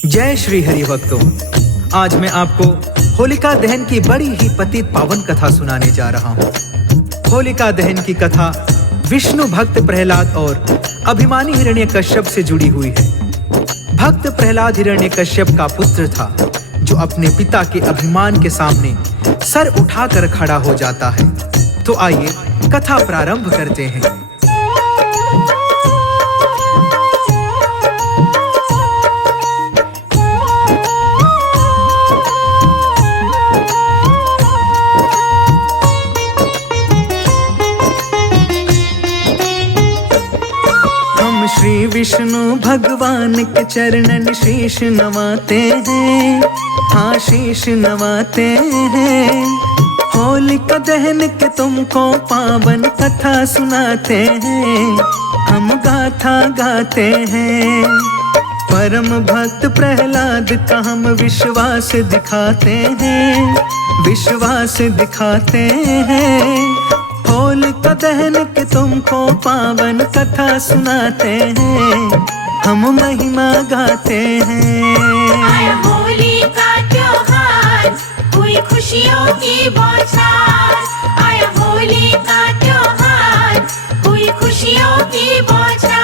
जय श्री हरि भक्तों, आज मैं आपको होलिका दहन की बड़ी ही पतित पावन कथा सुनाने जा रहा हूँ। होलिका दहन की कथा विष्णु भक्त प्रहलाद और अभिमानी हिरण्यकश्यप से जुड़ी हुई है। भक्त प्रहलाद हिरण्यकश्यप का पुत्र था, जो अपने पिता के अभिमान के सामने सर उठाकर खड़ा हो जाता है। तो आइए कथा प्रारंभ करते हैं। श्री विष्णु भगवान के चरणन शीश नवाते हैं, हाँ शीश नवाते हैं। होलिका दहन के तुमको पावन कथा सुनाते हैं, हम गाथा गाते हैं। परम भक्त प्रहलाद का हम विश्वास दिखाते हैं, विश्वास दिखाते हैं। होलिका दहन के तुमको पावन कथा सुनाते हैं, हम महिमा गाते हैं। आया होली का त्योहार, हुई खुशियों की बौछार। आया होली का त्योहार, हुई खुशियों की बौछार।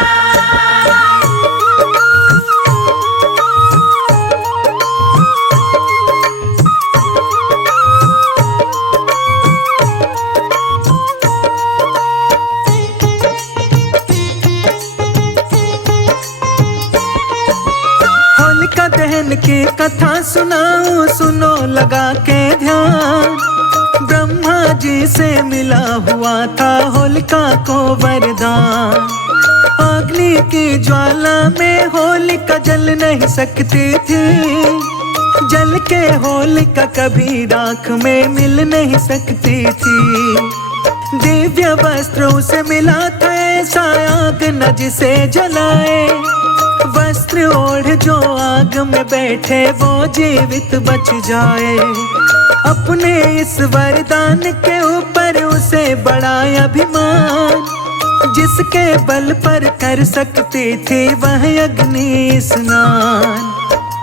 दहन की कथा सुनाऊं, सुनो लगा के ध्यान। ब्रह्मा जी से मिला हुआ था होलिका को वरदान। अग्नि की ज्वाला में होलिका जल नहीं सकती थी, जल के होलिका कभी राख में मिल नहीं सकती थी। दिव्य वस्त्र उसे मिला था, ऐसा आग न जिसे जलाए। वस्त्र ओढ़ जो आग में बैठे वो जीवित बच जाए। अपने इस वरदान के ऊपर उसे बड़ा अभिमान, जिसके बल पर कर सकती थी वह अग्नि स्नान।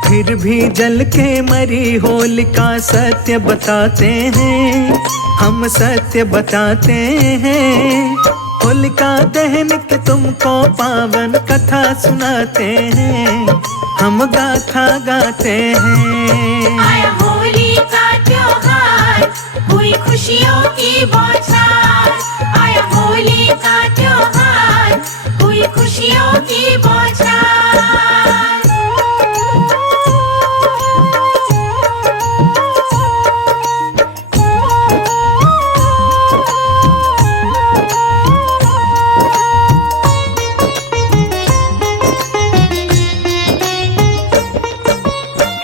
फिर भी जल के मरी होलिका सत्य बताते हैं, हम सत्य बताते हैं। होलिका दहन के तुमको पावन कथा सुनाते हैं, हम गाथा गाते हैं। आया होली का त्योहार, हुई खुशियों की बौछार। आया होली का त्योहार, हुई खुशियों की बौछार।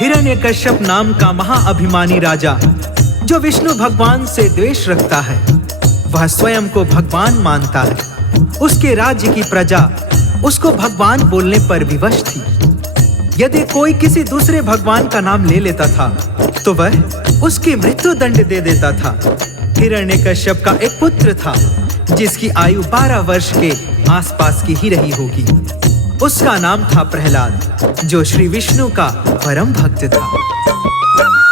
हिरण्यकश्यप नाम का महाअभिमानी राजा, जो विष्णु भगवान से द्वेष रखता है, वह स्वयं को भगवान मानता है। उसके राज्य की प्रजा उसको भगवान बोलने पर विवश थी। यदि कोई किसी दूसरे भगवान का नाम ले लेता था तो वह उसकी मृत्यु दंड दे देता था। हिरण्यकश्यप का एक पुत्र था, जिसकी आयु 12 वर्ष के आसपास की ही रही होगी। उसका नाम था प्रहलाद, जो श्री विष्णु का परम भक्त था।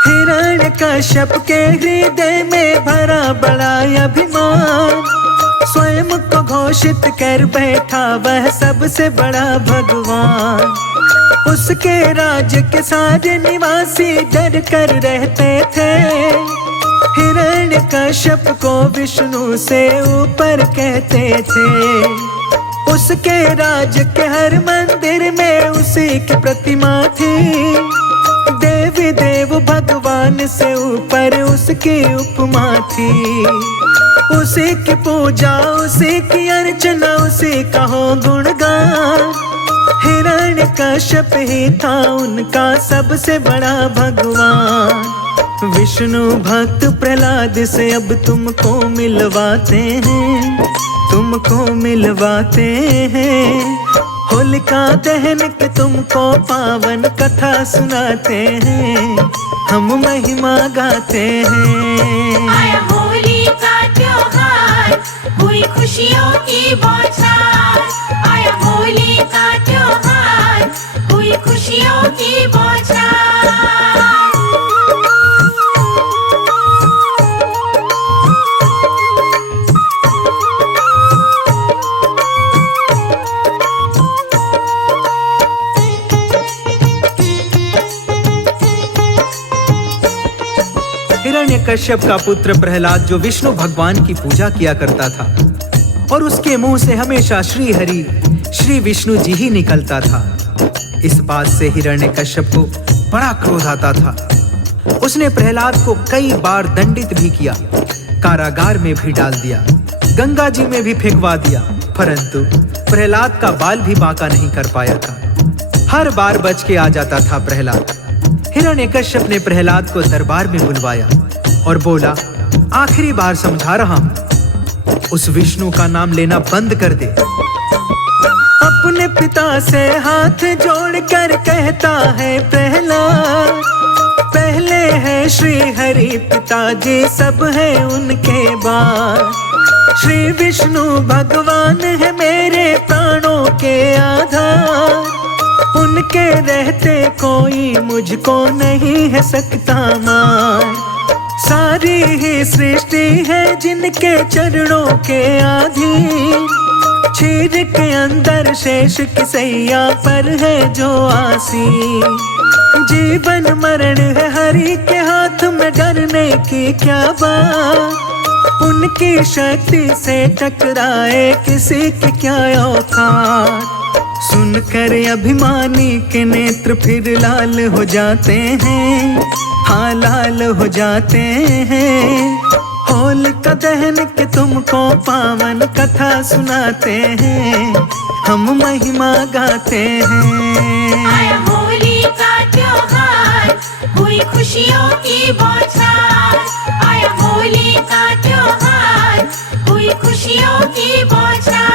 हिरण्यकश्यप के हृदय में भरा बड़ा अभिमान, स्वयं को घोषित कर बैठा वह सबसे बड़ा भगवान। उसके राज्य के सारे निवासी डर कर रहते थे। हिरण्यकश्यप को विष्णु से ऊपर कहते थे। उसके राज्य के हर मंदिर में उसी की प्रतिमा थी। देवी देव भगवान से ऊपर उसकी उपमा थी। उसी की पूजा, उसी की अर्चना, उसी का हो गुणगान। हिरण्यकश्यप ही था उनका सबसे बड़ा भगवान। विष्णु भक्त प्रहलाद से अब तुमको मिलवाते हैं, तुमको मिलवाते हैं। होलिका दहन के तुमको पावन कथा सुनाते हैं, हम महिमा गाते हैं। आया होली का त्योहार, हुई खुशियों की बौछार। आया होली का त्योहार, हुई खुशियों की बौछार। हिरण्यकश्यप का पुत्र प्रहलाद जो विष्णु भगवान की पूजा किया करता था और उसके मुंह से हमेशा श्री हरि श्री विष्णु जी ही निकलता था। इस बात से हिरण्यकश्यप को बड़ा क्रोध आता था। उसने प्रहलाद को कई बार दंडित भी किया, कारागार में भी डाल दिया, गंगा जी में भी फेंकवा दिया, परंतु प्रहलाद का बाल भी बांका नहीं कर पाया था। हर बार बच के आ जाता था प्रहलाद। हिरण्यकश्यप ने प्रहलाद को दरबार में बुलवाया और बोला, आखिरी बार समझा रहा हूं, उस विष्णु का नाम लेना बंद कर दे। अपने पिता से हाथ जोड़कर कहता है प्रहलाद, पहले है श्री हरि पिताजी, सब है उनके बाद। श्री विष्णु भगवान है मेरे प्राणों के आधार, उनके रहते कोई मुझको नहीं है सकता मार। सारी ही सृष्टि है जिनके चरणों के अधीन, क्षीर के अंदर शेष की सैया पर है जो आसीन। जीवन मरण है हरि के हाथ में, डरने की क्या बात, उनकी शक्ति से टकराए किसी की क्या औकात। सुनकर अभिमानी के नेत्र फिर लाल हो जाते हैं, हाँ लाल हो जाते हैं। होलिका दहन के तुमको पावन कथा सुनाते हैं, हम महिमा गाते हैं। आया होली का त्योहार, हुई खुशियों की बौछार। आया होली का त्योहार, हुई खुशियों की बौछार।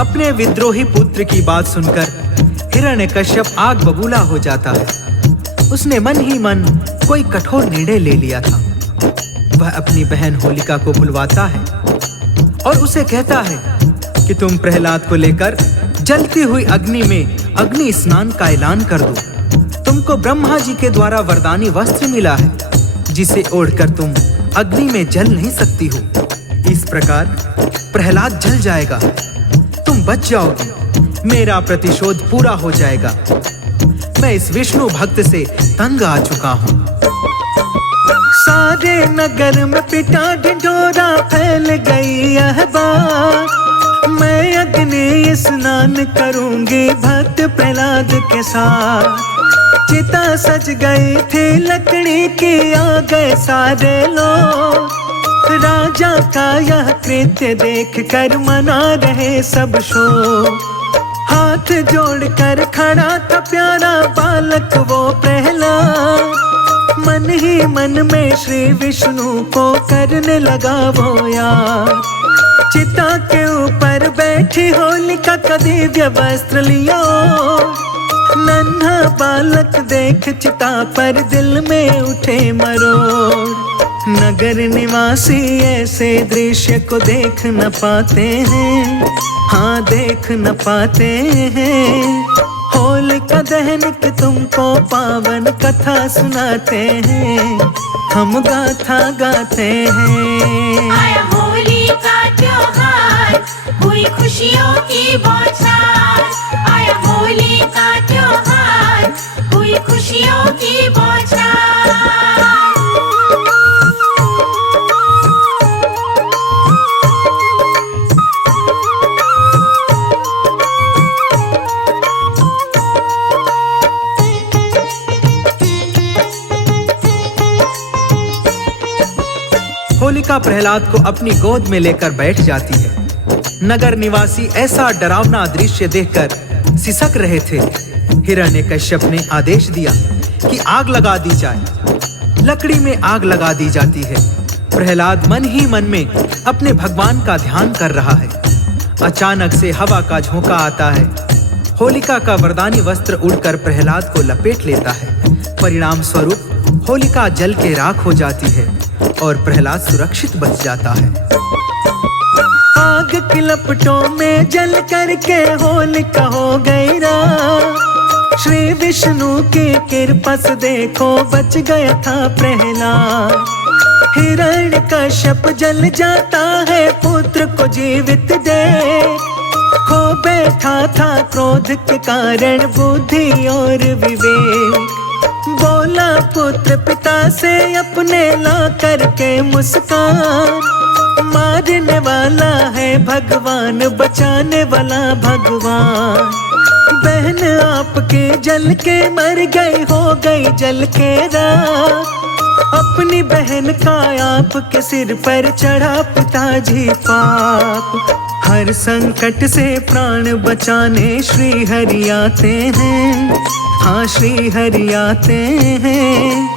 अपने विद्रोही पुत्र की बात सुनकर हिरण्यकश्यप आग बबूला हो जाता है। उसने मन ही मन कोई कठोर निर्णय ले लिया था। वह अपनी बहन होलिका को बुलवाता है और उसे कहता है कि तुम प्रहलाद को लेकर जलती हुई अग्नि में अग्नि स्नान का ऐलान कर दो। तुमको ब्रह्मा जी के द्वारा वरदानी वस्त्र मिला है, जिसे ओढ़कर तुम अग्नि में जल नहीं सकती हो। इस प्रकार प्रहलाद जल जाएगा, तुम बच जाओगी, मेरा प्रतिशोध पूरा हो जाएगा। मैं इस विष्णु भक्त से तंग आ चुका हूँ। सारे नगर में पिटा ढिंढोरा फैल गई यह बात, मैं अग्नि स्नान करूंगी भक्त प्रहलाद के साथ। चिता सज गई थी लकड़ी की, आ गए सारे लोग। राजा का यह कृत्य देख कर मना रहे सब शोक। हाथ जोड़कर खड़ा था प्यारा बालक वो प्रहलाद, मन ही मन में श्री विष्णु को करने लगा वो याद। चिता के ऊपर बैठी होलिका का दिव्य वस्त्र लिया, नन्हा बालक देख चिता पर दिल में उठे मरोड़। नगर निवासी ऐसे दृश्य को देख न पाते हैं, हाँ देख न पाते हैं। होलिका दहन के तुमको पावन कथा सुनाते हैं, हम गाथा गाते हैं। आया होली का त्योहार, हुई खुशियों की बौछार। आया होली का त्योहार, हुई खुशियों की बौछार। होलिका प्रहलाद को अपनी गोद में लेकर बैठ जाती है। नगर निवासी ऐसा डरावना दृश्य देखकर सिसक रहे थे। हिरण्यकश्यप ने आदेश दिया कि आग लगा दी जाए। लकड़ी में आग लगा दी जाती है। प्रहलाद मन ही मन में अपने भगवान का ध्यान कर रहा है। अचानक से हवा का झोंका आता है। होलिका का वरदानी वस्त्र उड़कर प्रहलाद को लपेट लेता है। परिणाम स्वरूप होलिका जल के राख हो जाती है और प्रहलाद सुरक्षित बच जाता है। आग की लपटों में जल करके होलिका हो गई राख। श्री विष्णु की कृपा से देखो बच गया था प्रहलाद। हिरण्यकश्यप जल जाता है पुत्र को जीवित दे, खो बैठा था क्रोध के कारण बुद्धि और विवेक। बोला पुत्र पिता से अपने ला करके मुस्कान, मारने वाला है भगवान बचाने वाला भगवान। बहन आपके जल के मर गई हो गई जल के राख, अपनी बहन का आपके सिर पर चढ़ा पिताजी पाप। हर संकट से प्राण बचाने श्री हरि आते हैं, हाँ श्री हरि आते हैं।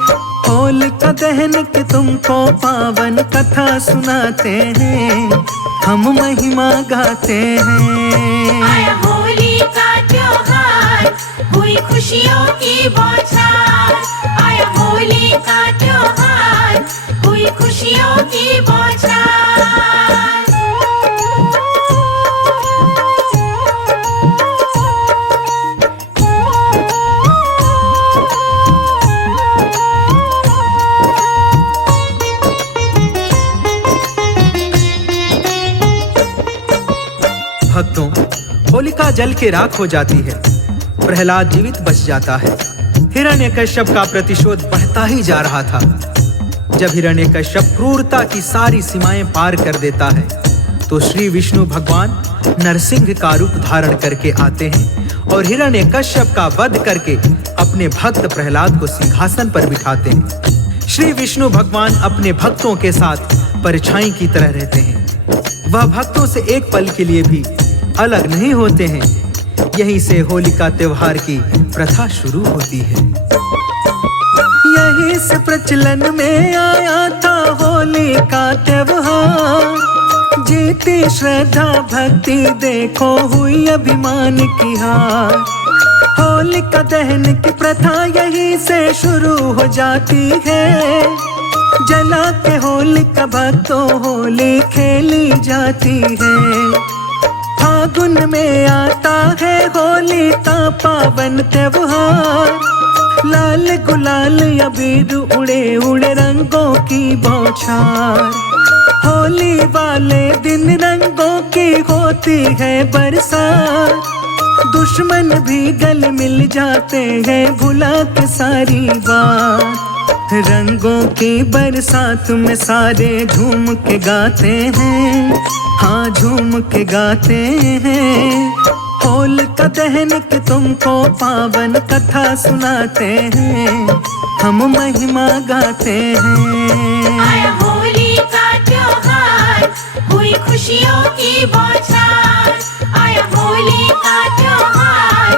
होलिका दहन के तुमको पावन कथा सुनाते हैं, हम महिमा गाते हैं। आया होली का त्योहार, हुई खुशियों की बौछार। आया होली का त्योहार, हुई खुशियों की बौछार। भक्तों, होलिका जल के राख हो जाती है, प्रहलाद जीवित बच जाता है। हिरण्यकश्यप का प्रतिशोध बढ़ता ही जा रहा था। जब हिरण्यकश्यप क्रूरता की सारी सीमाएं पार कर देता है तो श्री विष्णु भगवान नरसिंह का रूप धारण करके आते हैं और हिरण्यकश्यप का वध करके अपने भक्त प्रहलाद को सिंहासन पर बिठाते हैं। श्री विष्णु भगवान अपने भक्तों के साथ परछाई की तरह रहते हैं। वह भक्तों से एक पल के लिए भी अलग नहीं होते हैं। यहीं से होलिका त्योहार की प्रथा शुरू होती है। यहीं से प्रचलन में आया था होली का त्योहार। जीती श्रद्धा भक्ति देखो हुई अभिमान की हार। होलिका दहन की प्रथा यहीं से शुरू हो जाती है। जला के होलिका भक्तों होली खेली जाती है। फागुन में आता है होली का पावन त्योहार। लाल गुलाल अबीर उड़े उड़े रंगों की बौछार। होली वाले दिन रंगों की होती है बरसात। दुश्मन भी गले मिल जाते हैं भुला के सारी बात। रंगों की बरसात में सारे झूम के गाते हैं, हाँ झूम के गाते हैं। होलिका दहन के तुमको पावन कथा सुनाते हैं, हम महिमा गाते हैं। आया होली का त्योहार, हुई खुशियों की बौछार। आया होली का त्योहार,